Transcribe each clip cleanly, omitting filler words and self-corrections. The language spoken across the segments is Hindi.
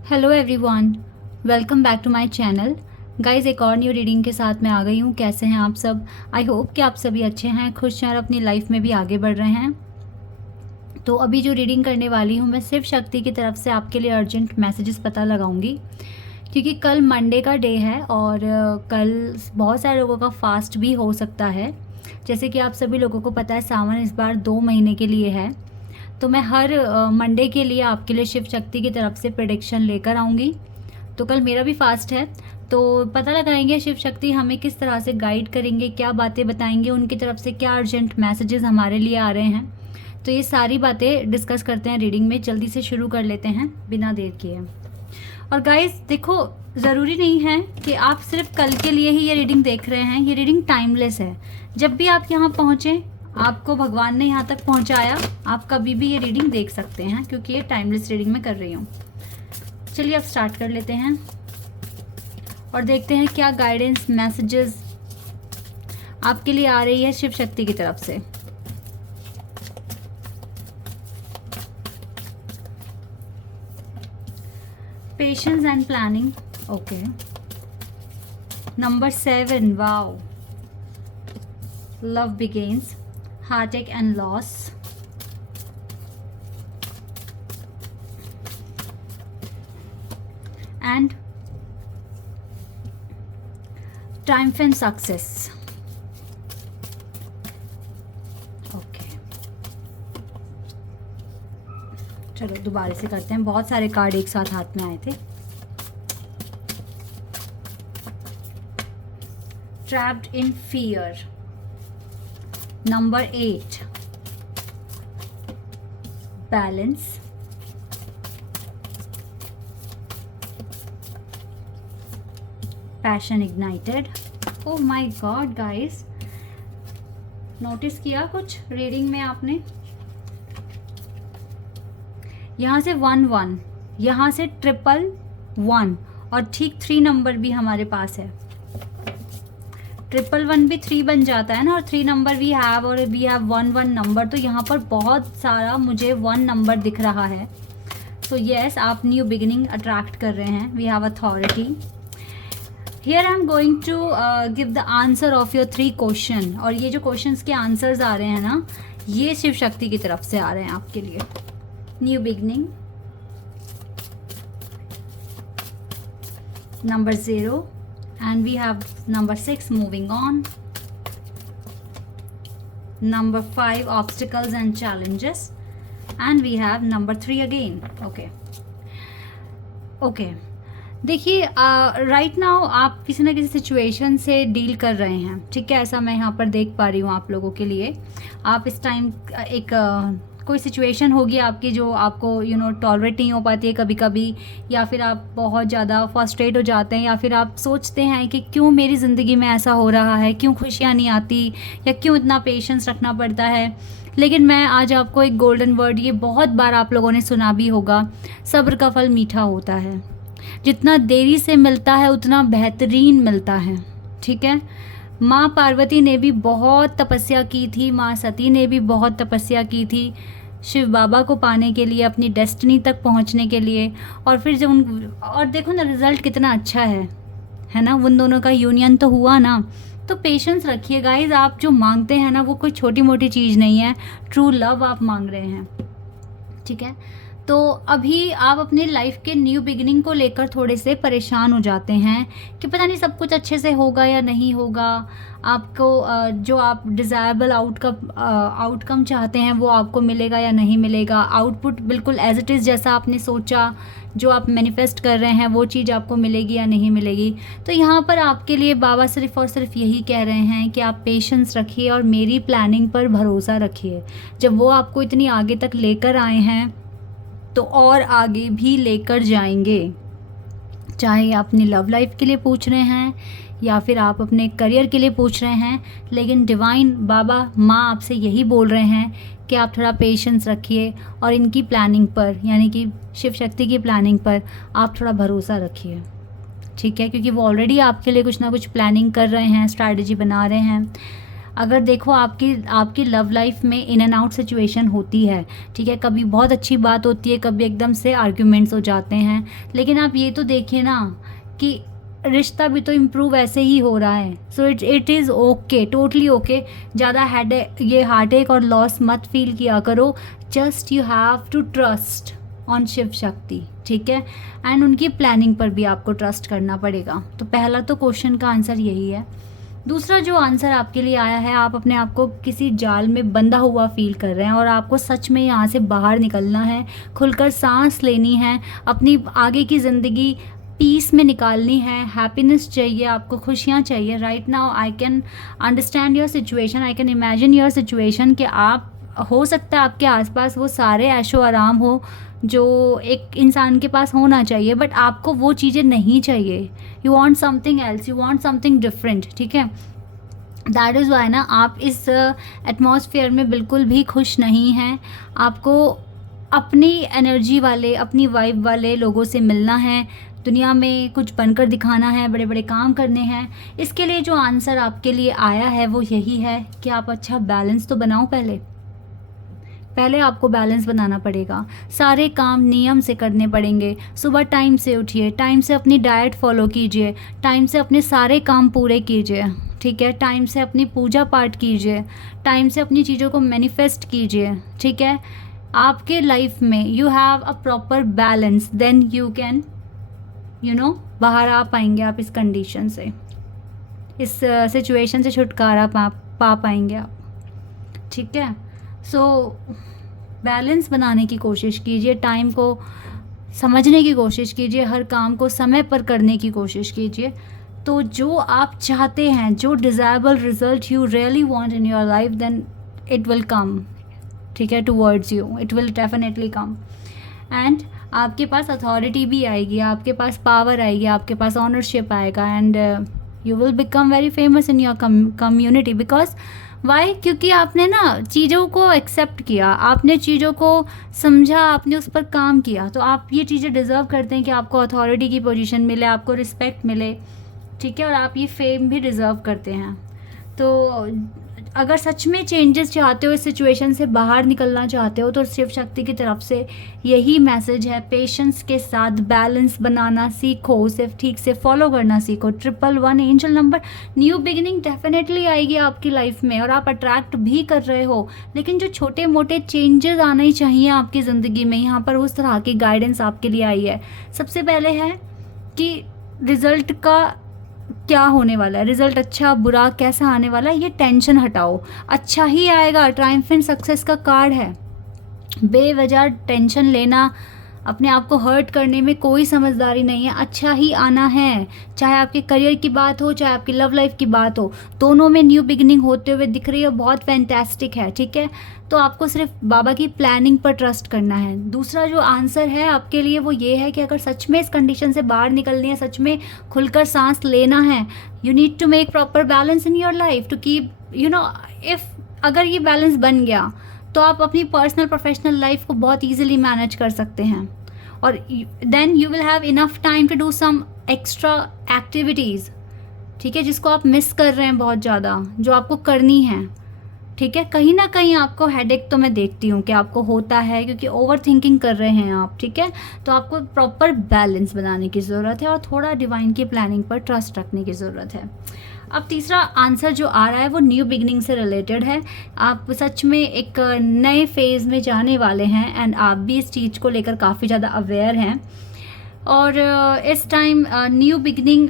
Hello everyone, welcome back to my channel. Guys, एक और न्यू रीडिंग के साथ मैं आ गई हूँ। कैसे हैं आप सब? आई होप कि आप सभी अच्छे हैं, खुश हैं और अपनी लाइफ में भी आगे बढ़ रहे हैं। तो अभी जो रीडिंग करने वाली हूँ मैं शिव शक्ति की तरफ से आपके लिए अर्जेंट मैसेजेस पता लगाऊंगी, क्योंकि कल मंडे का डे है और कल बहुत सारे लोगों का फास्ट भी हो सकता है। जैसे कि आप सभी लोगों को पता है, सावन इस बार 2 महीने के लिए है। तो मैं हर मंडे के लिए आपके लिए शिव शक्ति की तरफ से प्रेडिक्शन लेकर आऊँगी। तो कल मेरा भी फास्ट है, तो पता लगाएंगे शिव शक्ति हमें किस तरह से गाइड करेंगे, क्या बातें बताएंगे, उनकी तरफ से क्या अर्जेंट मैसेजेस हमारे लिए आ रहे हैं। तो ये सारी बातें डिस्कस करते हैं रीडिंग में। जल्दी से शुरू कर लेते हैं बिना देर किए। और गाइस देखो, ज़रूरी नहीं है कि आप सिर्फ कल के लिए ही ये रीडिंग देख रहे हैं। ये रीडिंग टाइमलेस है। जब भी आप यहाँ पहुँचें, आपको भगवान ने यहाँ तक पहुँचाया, आप कभी भी ये रीडिंग देख सकते हैं, क्योंकि ये टाइमलेस रीडिंग मैं कर रही हूँ। चलिए अब स्टार्ट कर लेते हैं और देखते हैं क्या गाइडेंस मैसेजेस आपके लिए आ रही है शिव शक्ति की तरफ से। Patience and planning, okay. Number 7, wow. Love begins, heartache and loss, and triumphant success. Okay, चलो दोबारा से करते हैं। बहुत सारे कार्ड एक साथ हाथ में आए थे। Trapped in fear, number 8, balance, passion ignited. Oh my God guys, notice किया कुछ रीडिंग में आपने? यहाँ से 1 यहाँ से 1 और ठीक 3 नंबर भी हमारे पास है। 1 भी 3 बन जाता है ना, और 3 नंबर वी हैव, और वी हैव 1 नंबर। तो यहाँ पर बहुत सारा मुझे 1 नंबर दिख रहा है। सो यस, आप न्यू बिगिनिंग अट्रैक्ट कर रहे हैं। We have authority. Here I am going to give the answer of your 3 question। और ये जो क्वेश्चंस के आंसर्स आ रहे हैं ना, ये शिव शक्ति की तरफ से आ रहे हैं आपके लिए। New beginning, number 0, and we have number 6, moving on, number 5, obstacles and challenges, and we have number 3 again. Okay, देखिए, राइट नाउ आप किसी ना किसी सिचुएशन से डील कर रहे हैं, ठीक है? ऐसा मैं यहाँ पर देख पा रही हूँ आप लोगों के लिए। आप इस टाइम एक कोई सिचुएशन होगी आपकी जो आपको टॉलरेट नहीं हो पाती है कभी कभी, या फिर आप बहुत ज़्यादा फ्रस्ट्रेट हो जाते हैं, या फिर आप सोचते हैं कि क्यों मेरी ज़िंदगी में ऐसा हो रहा है, क्यों खुशियाँ नहीं आती, या क्यों इतना पेशेंस रखना पड़ता है। लेकिन मैं आज आपको एक गोल्डन वर्ड, ये बहुत बार आप लोगों ने सुना भी होगा, सब्र का फल मीठा होता है। जितना देरी से मिलता है उतना बेहतरीन मिलता है, ठीक है? माँ पार्वती ने भी बहुत तपस्या की थी, माँ सती ने भी बहुत तपस्या की थी शिव बाबा को पाने के लिए, अपनी डेस्टिनी तक पहुँचने के लिए। और फिर जब और देखो ना, रिज़ल्ट कितना अच्छा है ना? उन दोनों का यूनियन तो हुआ ना। तो पेशेंस रखिए गाइज। आप जो मांगते हैं ना, वो कोई छोटी मोटी चीज़ नहीं है। ट्रू लव आप मांग रहे हैं, ठीक है? तो अभी आप अपने लाइफ के न्यू बिगिनिंग को लेकर थोड़े से परेशान हो जाते हैं कि पता नहीं सब कुछ अच्छे से होगा या नहीं होगा। आपको जो आप डिज़ायरेबल आउटकम चाहते हैं वो आपको मिलेगा या नहीं मिलेगा। आउटपुट बिल्कुल एज इट इज़ जैसा आपने सोचा, जो आप मैनिफेस्ट कर रहे हैं, वो चीज़ आपको मिलेगी या नहीं मिलेगी। तो यहाँ पर आपके लिए बाबा सिर्फ़ और सिर्फ यही कह रहे हैं कि आप पेशेंस रखिए और मेरी प्लानिंग पर भरोसा रखिए। जब वो आपको इतनी आगे तक लेकर आए हैं तो और आगे भी लेकर जाएंगे। चाहे आप अपनी लव लाइफ के लिए पूछ रहे हैं या फिर आप अपने करियर के लिए पूछ रहे हैं, लेकिन डिवाइन बाबा माँ आपसे यही बोल रहे हैं कि आप थोड़ा पेशेंस रखिए और इनकी प्लानिंग पर, यानी कि शिव शक्ति की प्लानिंग पर आप थोड़ा भरोसा रखिए, ठीक है? क्योंकि वो ऑलरेडी आपके लिए कुछ ना कुछ प्लानिंग कर रहे हैं, स्ट्रैटेजी बना रहे हैं। अगर देखो आपकी आपकी लव लाइफ में इन एंड आउट सिचुएशन होती है, ठीक है, कभी बहुत अच्छी बात होती है, कभी एकदम से आर्ग्यूमेंट्स हो जाते हैं, लेकिन आप ये तो देखिए ना कि रिश्ता भी तो इम्प्रूव ऐसे ही हो रहा है। So it is okay, totally okay. ज़्यादा ये हार्ट एक और लॉस मत फील किया करो। Just you have to trust on Shiv Shakti, ठीक है, एंड उनकी प्लानिंग पर भी आपको ट्रस्ट करना पड़ेगा। तो पहला तो क्वेश्चन का आंसर यही है। दूसरा जो आंसर आपके लिए आया है, आप अपने आप को किसी जाल में बंधा हुआ फील कर रहे हैं और आपको सच में यहाँ से बाहर निकलना है, खुलकर सांस लेनी है, अपनी आगे की ज़िंदगी पीस में निकालनी है, हैप्पीनेस चाहिए आपको, खुशियाँ चाहिए। Right now I can understand your situation, I can imagine your situation कि आप, हो सकता है आपके आसपास वो सारे ऐशो आराम हो जो एक इंसान के पास होना चाहिए, बट आपको वो चीज़ें नहीं चाहिए। You want something else, you want something different, ठीक है। दैट इज़ वाई ना आप इस एटमॉस्फेयर में बिल्कुल भी खुश नहीं हैं। आपको अपनी एनर्जी वाले, अपनी वाइब वाले लोगों से मिलना है, दुनिया में कुछ बनकर दिखाना है, बड़े बड़े काम करने हैं। इसके लिए जो आंसर आपके लिए आया है वो यही है कि आप अच्छा बैलेंस तो बनाओ। पहले आपको बैलेंस बनाना पड़ेगा, सारे काम नियम से करने पड़ेंगे। सुबह टाइम से उठिए, टाइम से अपनी डाइट फॉलो कीजिए, टाइम से अपने सारे काम पूरे कीजिए, ठीक है, टाइम से अपनी पूजा पाठ कीजिए, टाइम से अपनी चीज़ों को मैनिफेस्ट कीजिए, ठीक है। आपके लाइफ में you have a proper balance, then you can बाहर आ पाएंगे आप इस कंडीशन से, इस सिचुएशन से छुटकारा पा पाएंगे आप, ठीक है। सो बैलेंस बनाने की कोशिश कीजिए, टाइम को समझने की कोशिश कीजिए, हर काम को समय पर करने की कोशिश कीजिए। तो जो आप चाहते हैं, जो desirable result you really want in your life, then it will come, ठीक है, towards you, it will definitely come. And आपके पास अथॉरिटी भी आएगी, आपके पास पावर आएगी, आपके पास ऑनरशिप आएगा, and you will become very famous in your community. Because why? क्योंकि आपने ना चीज़ों को एक्सेप्ट किया, आपने चीज़ों को समझा, आपने उस पर काम किया। तो आप ये चीज़ें डिज़र्व करते हैं कि आपको अथॉरिटी की पोजीशन मिले, आपको रिस्पेक्ट मिले, ठीक है, और आप ये फेम भी डिज़र्व करते हैं। तो अगर सच में चेंजेस चाहते हो, इस सिचुएशन से बाहर निकलना चाहते हो, तो शिव शक्ति की तरफ से यही मैसेज है, पेशेंस के साथ बैलेंस बनाना सीखो, उसे ठीक से फॉलो करना सीखो। 111 angel number, new beginning definitely आएगी आपकी लाइफ में और आप अट्रैक्ट भी कर रहे हो, लेकिन जो छोटे मोटे चेंजेस आने ही चाहिए आपकी ज़िंदगी में, यहाँ पर उस तरह की गाइडेंस आपके लिए आई है। सबसे पहले है कि रिज़ल्ट का क्या होने वाला है, रिजल्ट अच्छा बुरा कैसा आने वाला है, ये टेंशन हटाओ, अच्छा ही आएगा। ट्रायम्फेंट सक्सेस का कार्ड है। बेवजह टेंशन लेना, अपने आप को हर्ट करने में कोई समझदारी नहीं है, अच्छा ही आना है। चाहे आपके करियर की बात हो, चाहे आपकी लव लाइफ की बात हो, दोनों में न्यू बिगिनिंग होते हुए दिख रही है, बहुत फैंटास्टिक है, ठीक है। तो आपको सिर्फ बाबा की प्लानिंग पर ट्रस्ट करना है। दूसरा जो आंसर है आपके लिए वो ये है कि अगर सच में इस कंडीशन से बाहर निकलनी है, सच में खुलकर सांस लेना है, you need to make proper balance in your life to keep if अगर ये बैलेंस बन गया तो आप अपनी पर्सनल प्रोफेशनल लाइफ को बहुत ईजिली मैनेज कर सकते हैं, और then you will have enough time to do some extra activities, ठीक है, जिसको आप मिस कर रहे हैं बहुत ज़्यादा, जो आपको करनी है, ठीक है। कहीं ना कहीं आपको हेडेक तो मैं देखती हूँ कि आपको होता है, क्योंकि ओवर थिंकिंग कर रहे हैं आप, ठीक है। तो आपको प्रॉपर बैलेंस बनाने की ज़रूरत है और थोड़ा डिवाइन की प्लानिंग पर ट्रस्ट रखने की ज़रूरत है। अब तीसरा आंसर जो आ रहा है वो न्यू बिगनिंग से रिलेटेड है। आप सच में एक नए फेज़ में जाने वाले हैं एंड आप भी इस चीज़ को लेकर काफ़ी ज़्यादा अवेयर हैं, और इस टाइम न्यू बिगनिंग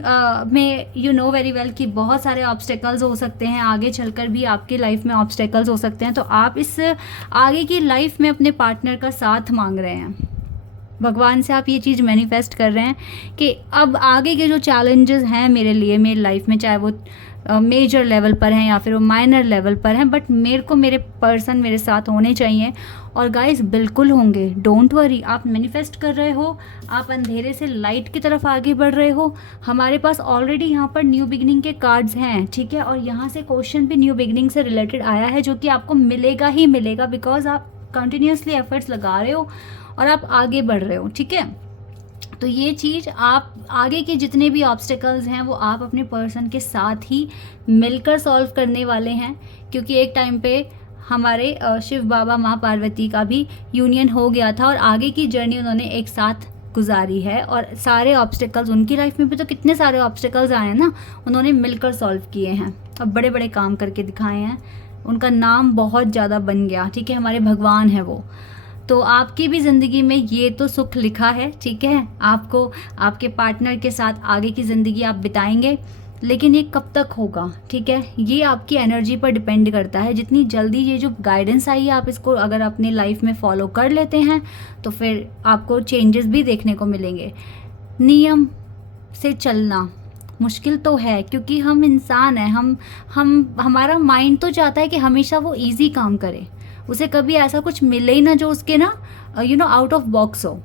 में यू नो वेरी वेल कि बहुत सारे ऑब्स्टेकल्स हो सकते हैं, आगे चलकर भी आपकी लाइफ में ऑब्स्टेकल्स हो सकते हैं। तो आप इस आगे की लाइफ में अपने पार्टनर का साथ मांग रहे हैं, भगवान से आप ये चीज़ मैनिफेस्ट कर रहे हैं कि अब आगे के जो चैलेंजेस हैं मेरे लिए मेरी लाइफ में, चाहे वो मेजर लेवल पर हैं या फिर वो माइनर लेवल पर हैं, बट मेरे को मेरे पर्सन मेरे साथ होने चाहिए। और गाइस बिल्कुल होंगे, डोंट वरी। आप मैनिफेस्ट कर रहे हो, आप अंधेरे से लाइट की तरफ आगे बढ़ रहे हो। हमारे पास ऑलरेडी यहाँ पर न्यू बिगिनिंग के कार्ड्स हैं, ठीक है, और यहाँ से क्वेश्चन भी न्यू बिगिनिंग से रिलेटेड आया है, जो कि आपको मिलेगा ही मिलेगा, बिकॉज आप कंटिन्यूसली एफर्ट्स लगा रहे हो और आप आगे बढ़ रहे हो, ठीक है। तो ये चीज़ आप आगे के जितने भी ऑब्स्टिकल्स हैं वो आप अपने पर्सन के साथ ही मिलकर सॉल्व करने वाले हैं, क्योंकि एक टाइम पे हमारे शिव बाबा माँ पार्वती का भी यूनियन हो गया था और आगे की जर्नी उन्होंने एक साथ गुजारी है, और सारे ऑब्स्टिकल्स उनकी लाइफ में भी तो कितने सारे ऑब्स्टिकल्स आए हैं ना, उन्होंने मिलकर सॉल्व किए हैं और बड़े बड़े काम करके दिखाए हैं, उनका नाम बहुत ज़्यादा बन गया, ठीक है, हमारे भगवान है वो। तो आपकी भी ज़िंदगी में ये तो सुख लिखा है, ठीक है, आपको आपके पार्टनर के साथ आगे की ज़िंदगी आप बिताएंगे, लेकिन ये कब तक होगा, ठीक है, ये आपकी एनर्जी पर डिपेंड करता है। जितनी जल्दी ये जो गाइडेंस आई है आप इसको अगर अपनी लाइफ में फॉलो कर लेते हैं तो फिर आपको चेंजेस भी देखने को मिलेंगे। नियम से चलना मुश्किल तो है, क्योंकि हम इंसान हैं, हम हमारा माइंड तो चाहता है कि हमेशा वो इजी काम करे, उसे कभी ऐसा कुछ मिले ही ना जो उसके ना आउट ऑफ बॉक्स हो।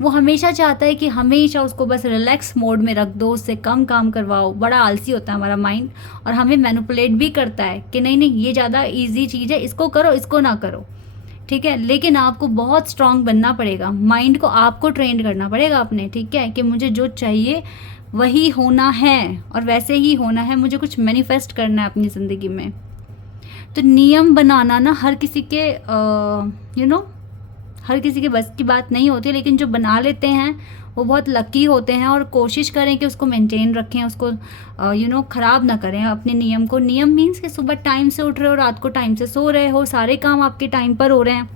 वो हमेशा चाहता है कि हमेशा उसको बस रिलैक्स मोड में रख दो, उससे कम काम करवाओ। बड़ा आलसी होता है हमारा माइंड, और हमें मैनिपुलेट भी करता है कि नहीं नहीं ये ज़्यादा इजी चीज़ है, इसको करो इसको ना करो, ठीक है। लेकिन आपको बहुत स्ट्रांग बनना पड़ेगा, माइंड को आपको ट्रेंड करना पड़ेगा अपने, ठीक है, कि मुझे जो चाहिए वही होना है और वैसे ही होना है, मुझे कुछ मैनिफेस्ट करना है अपनी ज़िंदगी में। तो नियम बनाना ना हर किसी के हर किसी के बस की बात नहीं होती, लेकिन जो बना लेते हैं वो बहुत लकी होते हैं। और कोशिश करें कि उसको मेंटेन रखें, उसको ख़राब ना करें अपने नियम को। नियम मीन्स कि सुबह टाइम से उठ रहे हो, रात को टाइम से सो रहे हो, सारे काम आपके टाइम पर हो रहे हैं।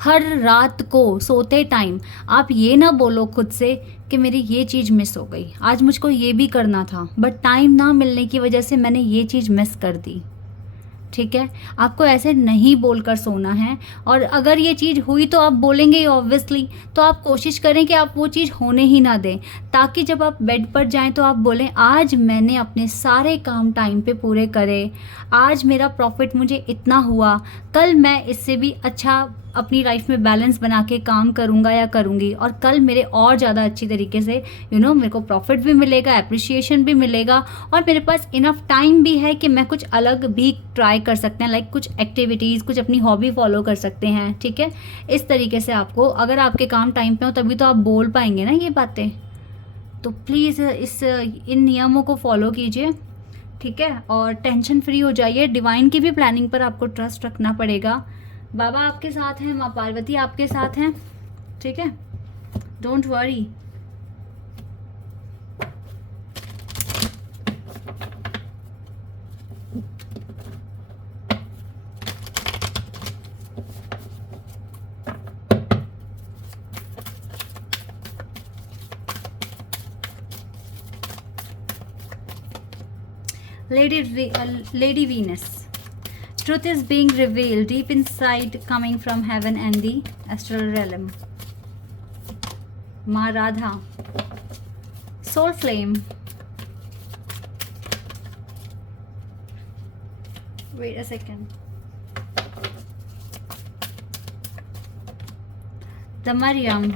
हर रात को सोते टाइम आप ये ना बोलो खुद से कि मेरी ये चीज़ मिस हो गई, आज मुझको ये भी करना था बट टाइम ना मिलने की वजह से मैंने ये चीज़ मिस कर दी, ठीक है। आपको ऐसे नहीं बोलकर सोना है, और अगर ये चीज़ हुई तो आप बोलेंगे ऑब्वियसली, तो आप कोशिश करें कि आप वो चीज़ होने ही ना दें, ताकि जब आप बेड पर जाएं तो आप बोलें आज मैंने अपने सारे काम टाइम पे पूरे करे, आज मेरा प्रॉफिट मुझे इतना हुआ, कल मैं इससे भी अच्छा अपनी लाइफ में बैलेंस बना के काम करूँगा या करूँगी, और कल मेरे और ज़्यादा अच्छी तरीके से मेरे को प्रॉफिट भी मिलेगा, एप्रिशिएशन भी मिलेगा, और मेरे पास इनफ टाइम भी है कि मैं कुछ अलग भी ट्राई कर सकते हैं, लाइक कुछ एक्टिविटीज़, कुछ अपनी हॉबी फॉलो कर सकते हैं, ठीक है। इस तरीके से आपको, अगर आपके काम टाइम पे हो तभी तो आप बोल पाएंगे ना ये बातें। तो प्लीज़ इन नियमों को फॉलो कीजिए, ठीक है, और टेंशन फ्री हो जाइए। डिवाइन की भी प्लानिंग पर आपको ट्रस्ट रखना पड़ेगा। बाबा आपके साथ हैं, माँ पार्वती आपके साथ हैं, ठीक है, don't worry. Lady Venus. Truth is being revealed deep inside, coming from heaven and the astral realm. Ma Radha. Soul flame. Wait a second. The Mariam.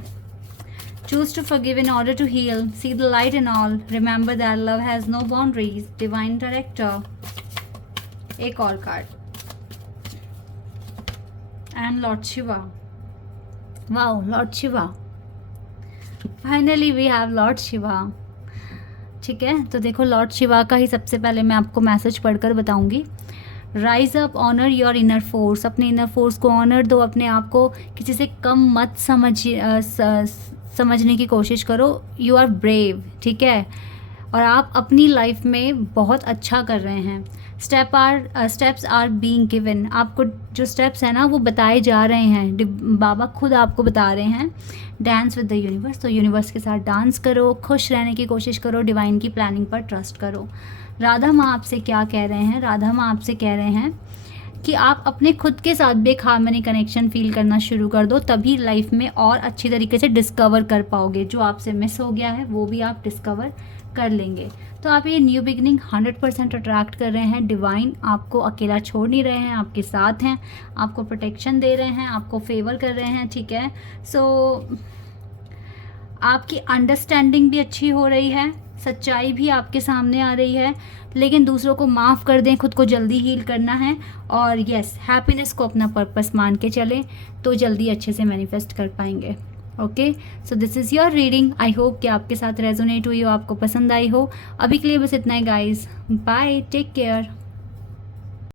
Choose to forgive in order to heal. See the light in all. Remember that love has no boundaries. Divine Director. एक और card. And Lord Shiva. Wow, Lord Shiva. Finally we have Lord Shiva. ठीक है, तो देखो लॉर्ड शिवा का ही सबसे पहले मैं आपको मैसेज पढ़कर बताऊंगी। Rise up, honour your inner force. अपने इनर फोर्स को ऑनर दो, अपने आप को किसी से कम मत समझने की कोशिश करो। यू आर ब्रेव, ठीक है, और आप अपनी लाइफ में बहुत अच्छा कर रहे हैं। Steps are being given. आपको जो स्टेप्स हैं ना वो बताए जा रहे हैं, बाबा खुद आपको बता रहे हैं। डांस विद द यूनिवर्स, तो यूनिवर्स के साथ डांस करो, खुश रहने की कोशिश करो, डिवाइन की प्लानिंग पर ट्रस्ट करो। राधा माँ आपसे क्या कह रहे हैं? राधा माँ आपसे कह रहे हैं कि आप अपने खुद के साथ भी हार्मनी कनेक्शन फील करना शुरू कर दो, तभी लाइफ में और अच्छी तरीके से डिस्कवर कर पाओगे। जो आपसे मिस हो गया है वो भी आप डिस्कवर कर लेंगे। तो आप ये न्यू बिगनिंग 100% अट्रैक्ट कर रहे हैं। डिवाइन आपको अकेला छोड़ नहीं रहे हैं, आपके साथ हैं, आपको प्रोटेक्शन दे रहे हैं, आपको फेवर कर रहे हैं, ठीक है। सो आपकी अंडरस्टैंडिंग भी अच्छी हो रही है, सच्चाई भी आपके सामने आ रही है, लेकिन दूसरों को माफ़ कर दें, खुद को जल्दी हील करना है। और यस, हैप्पीनेस को अपना पर्पस मान के चलें तो जल्दी अच्छे से मैनिफेस्ट कर पाएंगे। Okay, so this is your reading. I hope कि आपके साथ रेजोनेट हुई हो, आपको पसंद आई हो। अभी के लिए बस इतना ही गाइस, बाय, टेक केयर।